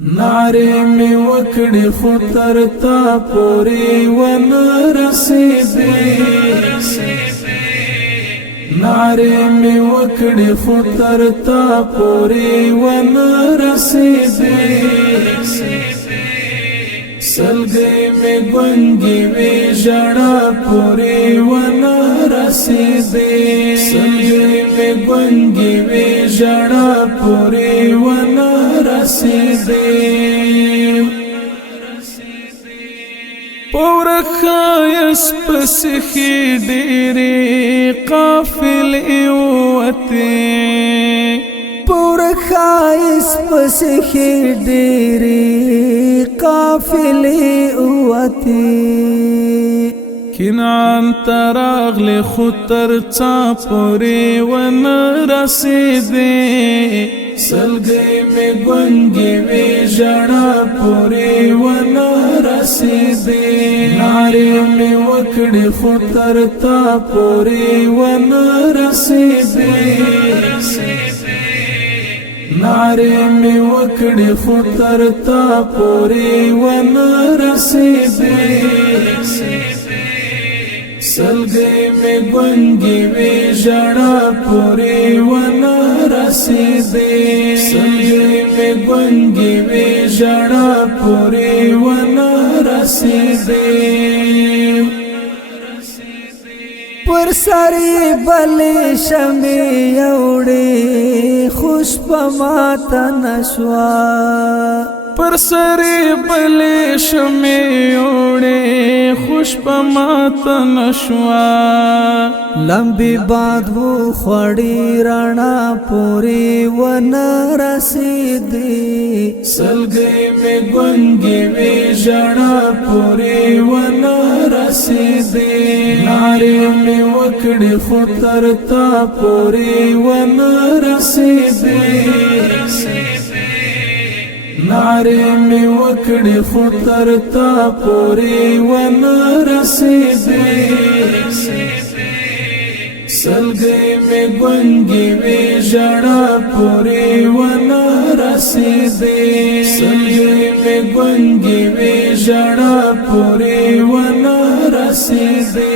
نعرې مې وکړې خو تر تا پورې ونه رسېدې نعرې مې وکړې خو تر تا پورې ونه رسېدې سلګۍ مې ګونګې وې ژړا پورې ونه رسېدې سلګۍ مې ګونګې وې ژړا پورې ونه رسېدې پورخایس پسې ډېرې قافلې وتې پورخایس پسې ډېرې قافلې وتې کنعان تراغلی خو تر څا پورې ونه رسېدې سلګۍ مې ګونګې وې ژړا پورې ونه رسېدې نعرې مې وکړې خو تر تا پورې ونه رسېدې نعرې مې وکړې خو تر تا پورې ونه رسېدې سلګۍ مې ګونګې وې ژړا پورې ونه رسېدې سلګۍ مې ګونګې وې ژړا پورې ونه رسېدې پر سرې بلې شمې یوړې خوش په ماته نشوه پر سرې بلې شمې یوړې خوش په ماته نشوه لمبي باد و خوړې رڼا پورې ونه رسېدې سلګۍ مې ګونګې وې ژړا پورې ونه رسېدې نعرې مې وکړې خو تر تا پورې ونه رسېدې نعرې مې وکړې خو تر تا پورې ونه رسېدې سلګۍ مې ګونګې وې ژړا پورې ونه رسېدې سلګۍ مې ګونګې وې ژړا پورې ونه رسېدې